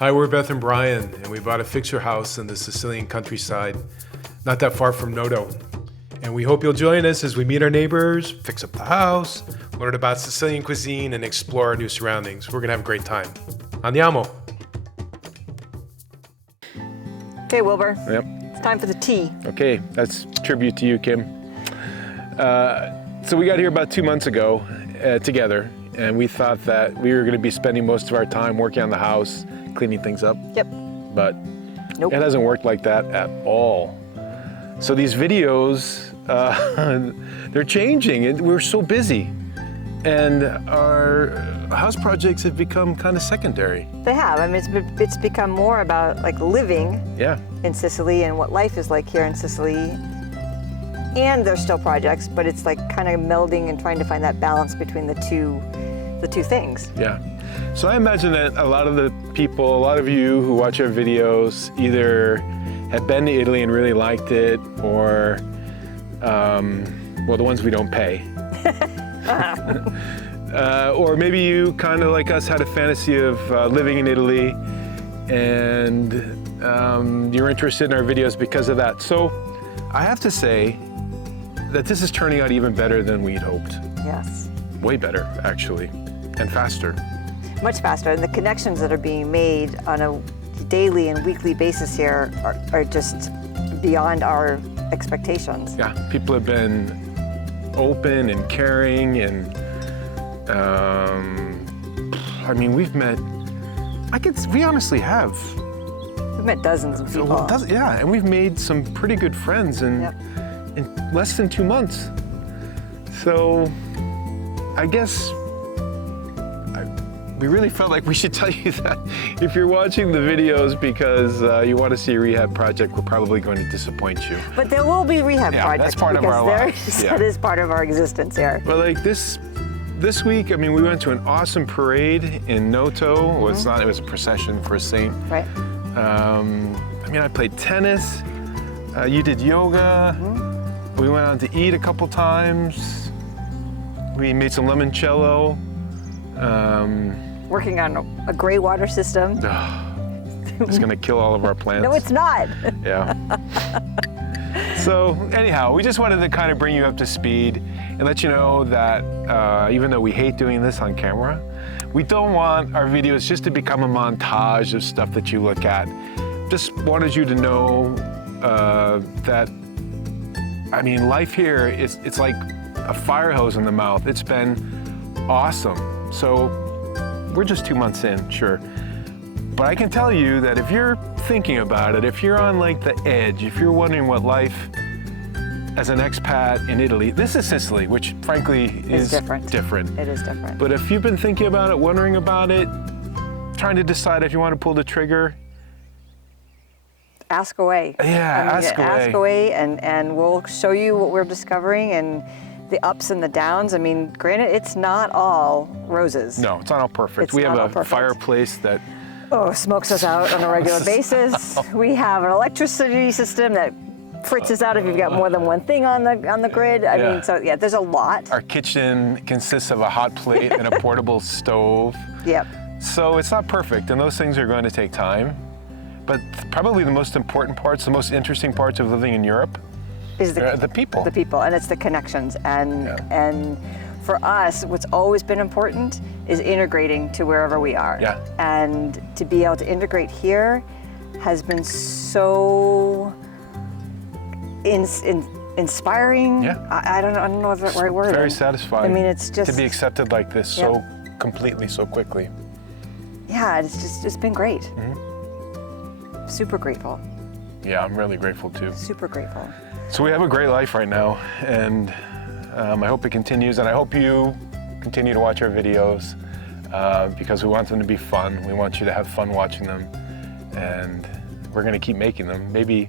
Hi, we're Beth and Brian, and we bought a fixer house in the Sicilian countryside, not that far from Noto. And we hope you'll join us as we meet our neighbors, fix up the house, learn about Sicilian cuisine, and explore our new surroundings. We're gonna have a great time. Andiamo. Okay, Wilbur. Yep. It's time for the tea. Okay, that's tribute to you, Kim. So we got here about 2 months ago together, and we thought that we were going to be spending most of our time working on the house, cleaning things up. Yep. But Nope. it hasn't worked like that at all. So these videos, they're changing, and we're so busy. And our house projects have become kind of secondary. They have. I mean, it's become more about like living Yeah. in Sicily and what life is like here in Sicily. And there's still projects, but it's like kind of melding and trying to find that balance between the two things. Yeah. So I imagine that a lot of the people, a lot of you who watch our videos either have been to Italy and really liked it, or, well, the ones we don't pay. Or maybe you kind of like us had a fantasy of living in Italy, and you're interested in our videos because of that. So I have to say that this is turning out even better than we'd hoped. Yes. Way better, actually, and faster. Much faster. And the connections that are being made on a daily and weekly basis here are just beyond our expectations. Yeah, people have been open and caring, and I mean, we've met, we honestly have. We've met dozens of people. Yeah, and we've made some pretty good friends in less than 2 months. So I guess we really felt like we should tell you that if you're watching the videos because you want to see a rehab project, we're probably going to disappoint you. But there will be rehab projects. That's part of our lives. That is part of our existence here. But like this week, I mean, we went to an awesome parade in Noto. Well, it's not, it was a procession for a saint. Right. I mean, I played tennis. You did yoga. We went out to eat a couple times. We made some limoncello. Working on a gray water system. It's gonna kill all of our plants. No, it's not. Yeah. So anyhow, we just wanted to kind of bring you up to speed and let you know that even though we hate doing this on camera, we don't want our videos just to become a montage of stuff that you look at. Just wanted you to know that, I mean, life here it's like a fire hose in the mouth. It's been awesome. So we're just 2 months in, sure. But I can tell you that if you're thinking about it, if you're on like the edge, if you're wondering what life as an expat in Italy, this is Sicily, which frankly is different. It is different. But if you've been thinking about it, wondering about it, trying to decide if you want to pull the trigger, ask away. Yeah, ask away, and we'll show you what we're discovering and the ups and the downs. I mean, granted, it's not all roses. No, it's not all perfect. We have a fireplace that smokes us out on a regular basis. We have an electricity system that fritzes out if you've got more than one thing on the grid. I mean, so yeah, there's a lot. Our kitchen consists of a hot plate and a portable stove. Yep. So it's not perfect, and those things are going to take time. But probably the most important parts, the most interesting parts of living in Europe is the people. The people, and it's the connections. And for us, what's always been important is integrating to wherever we are. Yeah. And to be able to integrate here has been so inspiring. Yeah. I don't know if that's the right word. Very satisfying. I mean, it's just to be accepted like this so completely, so quickly. Yeah, it's been great. Super grateful. Yeah, I'm really grateful too. Super grateful. So we have a great life right now, and I hope it continues, and I hope you continue to watch our videos because we want them to be fun. We want you to have fun watching them, and we're going to keep making them. Maybe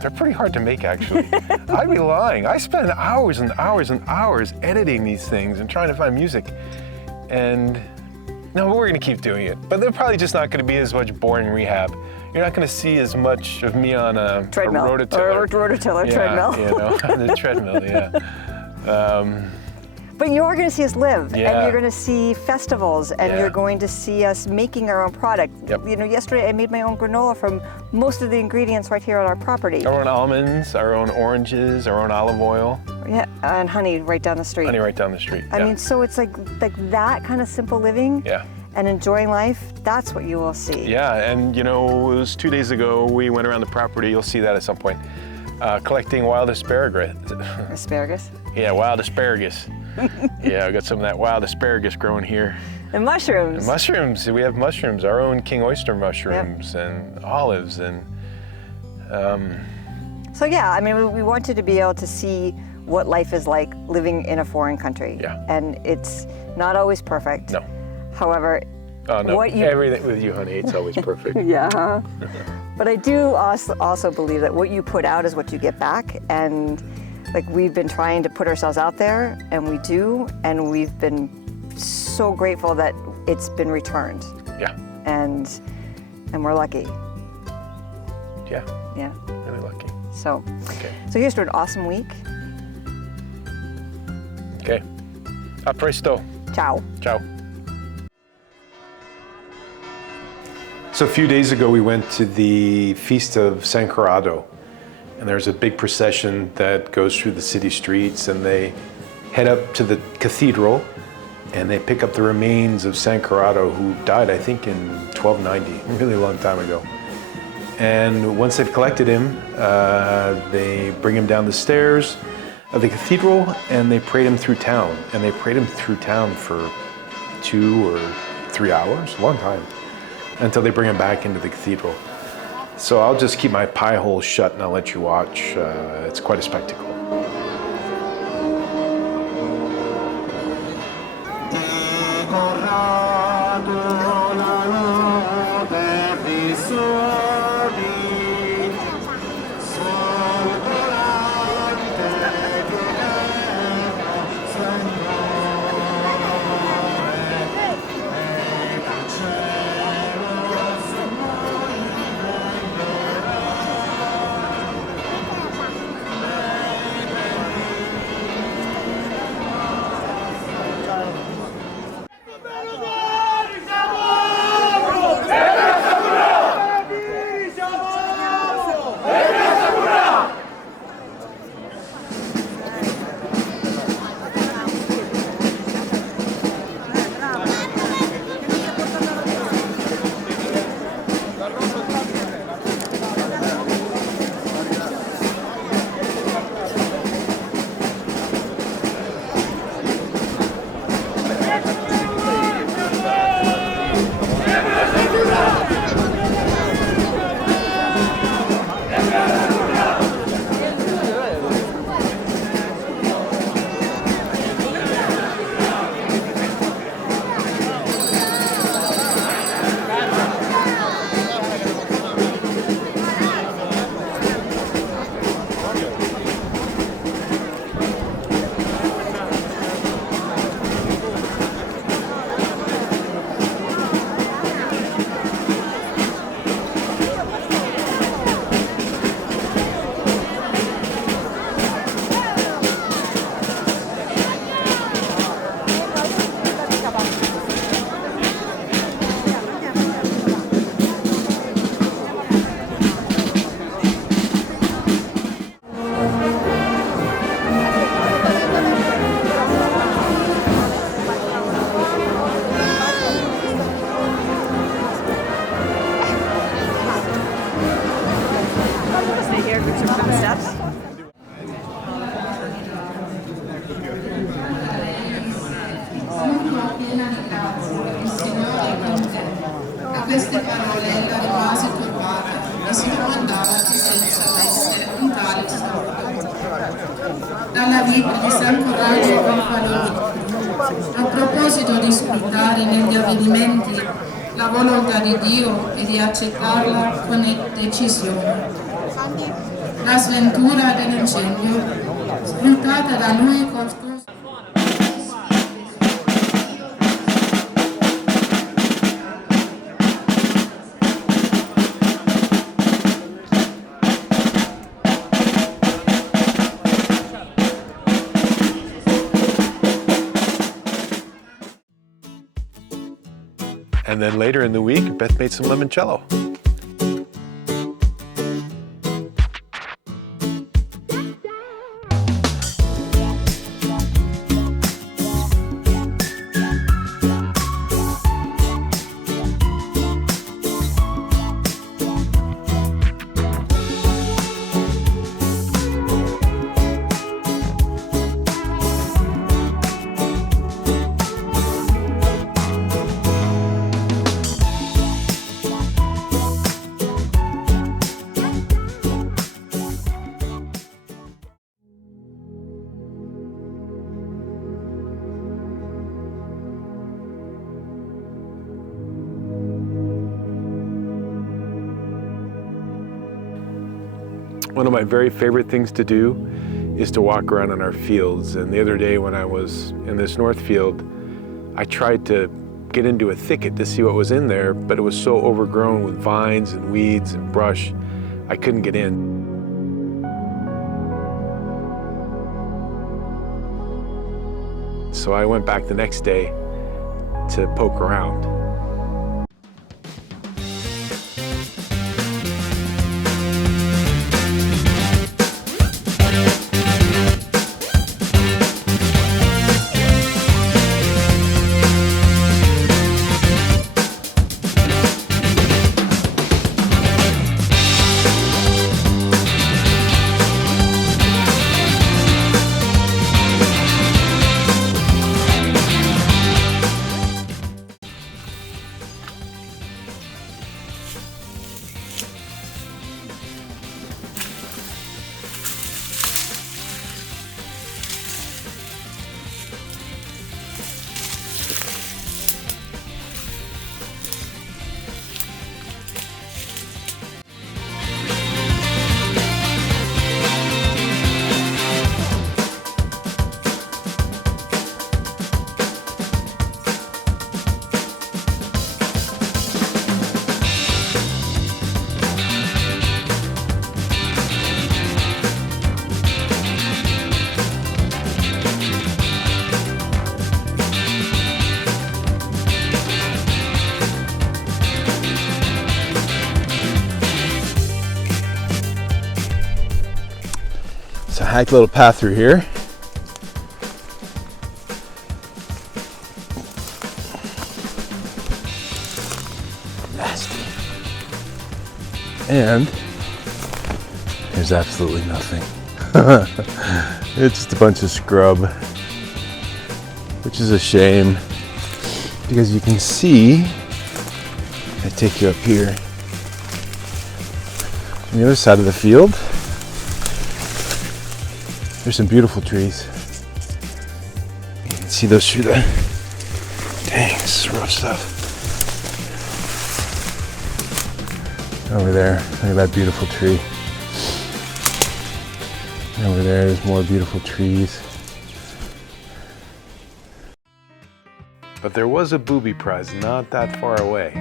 they're pretty hard to make, actually. I'd be lying. I spend hours and hours and hours editing these things and trying to find music, and no, we're going to keep doing it. But they're probably just not going to be as much boring rehab. You're not going to see as much of me on a rototiller. Or rototiller treadmill. You know, on the treadmill, yeah. But you are going to see us live, and Yeah. you're going to see festivals, and Yeah. you're going to see us making our own product. Yep. You know, yesterday I made my own granola from most of the ingredients right here on our property. Our own almonds, our own oranges, our own olive oil, Yeah, and honey right down the street. honey right down the street. I mean, so it's like that kind of simple living Yeah. and enjoying life. That's what you will see. Yeah, and you know, it was 2 days ago, we went around the property, you'll see that at some point, collecting wild asparagus. Asparagus. Yeah, wild asparagus. Yeah, I got some of that wild asparagus growing here. And mushrooms. And mushrooms, we have mushrooms, our own king oyster mushrooms and olives and So yeah, I mean, we wanted to be able to see what life is like living in a foreign country. Yeah. And it's not always perfect. No. However, oh no, what you everything with you, honey, it's always perfect. yeah. But I do also believe that what you put out is what you get back, and like we've been trying to put ourselves out there, and we do, and we've been so grateful that it's been returned, Yeah, and we're lucky. yeah, Yeah. really lucky. So, Okay, so here's to an awesome week. okay. A presto. Ciao. Ciao. So a few days ago, we went to the Feast of San Corrado, and there's a big procession that goes through the city streets, and they head up to the cathedral, and they pick up the remains of San Corrado, who died, I think, in 1290, a really long time ago. And once they've collected him, they bring him down the stairs of the cathedral, and they parade him through town. And they parade him through town for 2 or 3 hours, a long time, until they bring him back into the cathedral. So I'll just keep my pie hole shut and I'll let you watch. It's quite a spectacle. queste parole ella rimase turbata e si domandava senza avesse un tale sapore. Dalla vita di San Coraggio Gonfaloni. A proposito di scrutare negli avvenimenti la volontà di Dio e di accettarla con decisione. La sventura dell'incendio, sfruttata da lui con And then later in the week, Beth made some limoncello. One of my very favorite things to do is to walk around in our fields. And the other day when I was in this north field, I tried to get into a thicket to see what was in there, but it was so overgrown with vines and weeds and brush, I couldn't get in. So I went back the next day to poke around. It's a hack little path through here. Nasty. And there's absolutely nothing. It's just a bunch of scrub, which is a shame because you can see, I take you up here, on the other side of the field, there's some beautiful trees. You can see those through the, dang, this is rough stuff. Over there, look at that beautiful tree. And over there's more beautiful trees. But there was a booby prize not that far away.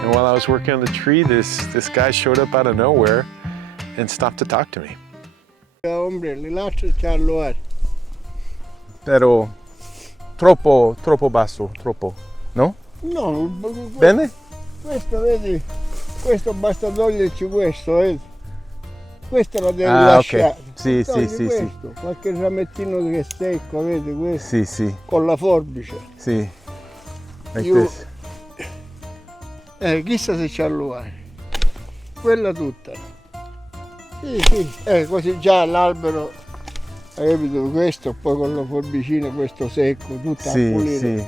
And while I was working on the tree, this guy showed up out of nowhere and stopped to talk to me. Hombre, lascia c'hanno. Pero troppo basso, troppo, no? No, Bene? questo vedi, questo basta toglierci questo, vedi? Questo lo devi Ah, lasciare. ok. Sì, Togli sì, sì, questo, qualche ramettino che è secco, vedi questo? Sì, sì, Con la forbice. sì. Like You- this. Chissà se c'ha l'uovo. Quella tutta. Sì, sì. Così già l'albero, hai capito? Questo, poi con la forbicina, questo secco, tutto a Sì, pulire. sì.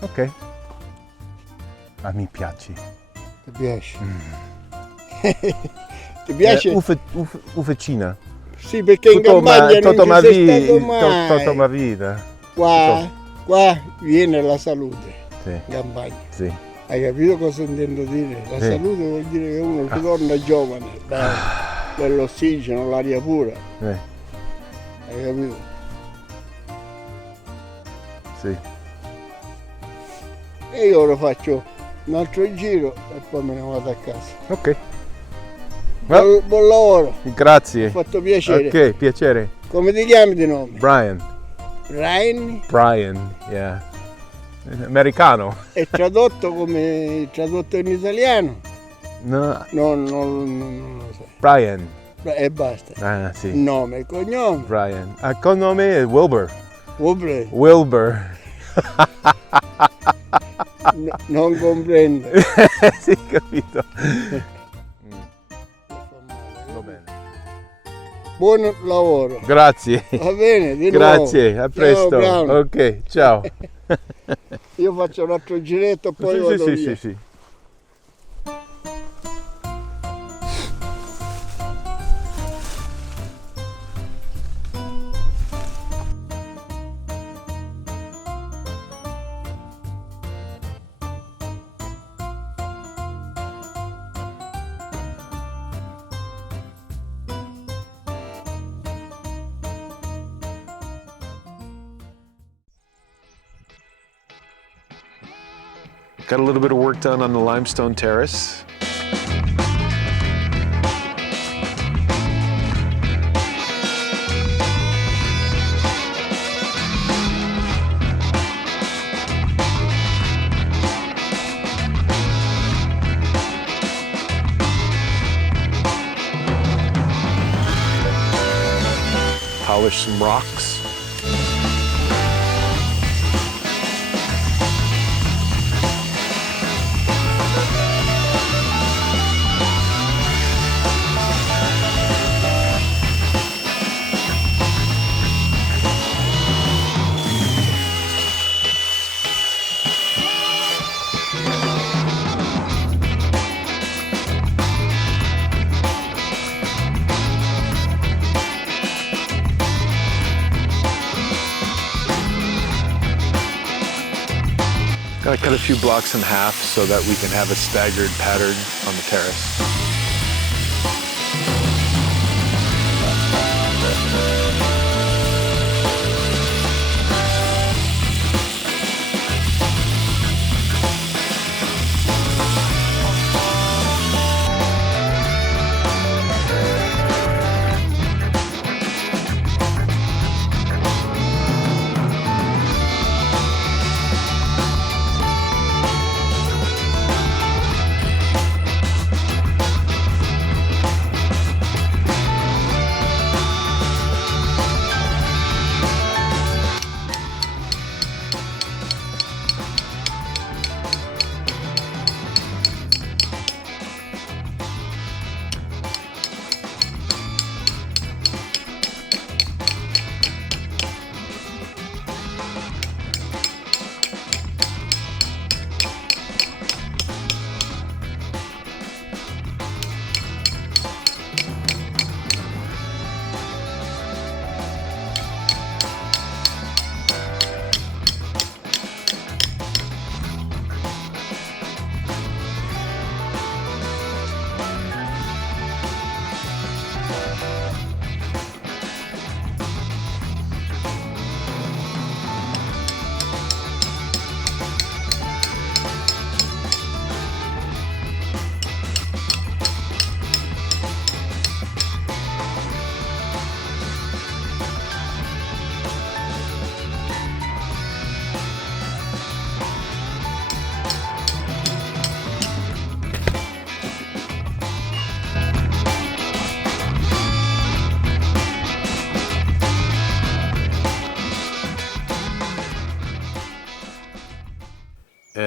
Ok. Ah, mi piaci. Ti piace? Ti piace? Ufficina. Sì, perché in campagna non ci sei stato mai. Tutta la vita. Qua viene la salute, Sì, in campagna. sì. Hai capito cosa intendo dire? La Sì. salute vuol dire che uno ritorna giovane, dell'ossigeno, l'aria pura. Eh, Hai capito? sì. E io ora faccio un altro giro e poi me ne vado a casa. Ok. Buon lavoro, mi Grazie. ha fatto piacere. Ok, piacere. Come ti chiami di nome? Brian. Brian? Brian, yeah. Americano. È tradotto come tradotto in italiano? No, No, non lo so. Brian. E basta. Ah, sì. Nome e cognome. Brian. Ah, cognome è Wilbur. Wilbur, Wilbur. non comprendo. Sì, capito. Va bene. Buon lavoro. Grazie. Va bene, di Grazie, nuovo. a presto. Ciao, Brown. Ok, ciao. Io faccio un altro giretto e poi Sì, vado sì, via. sì, sì. Got a little bit of work done on the limestone terrace. Polish some rocks. Gotta cut a few blocks in half so that we can have a staggered pattern on the terrace.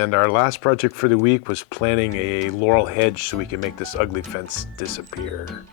And our last project for the week was planting a laurel hedge so we can make this ugly fence disappear.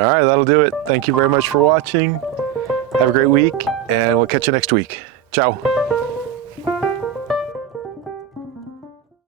All right, that'll do it. Thank you very much for watching. Have a great week, and we'll catch you next week. Ciao.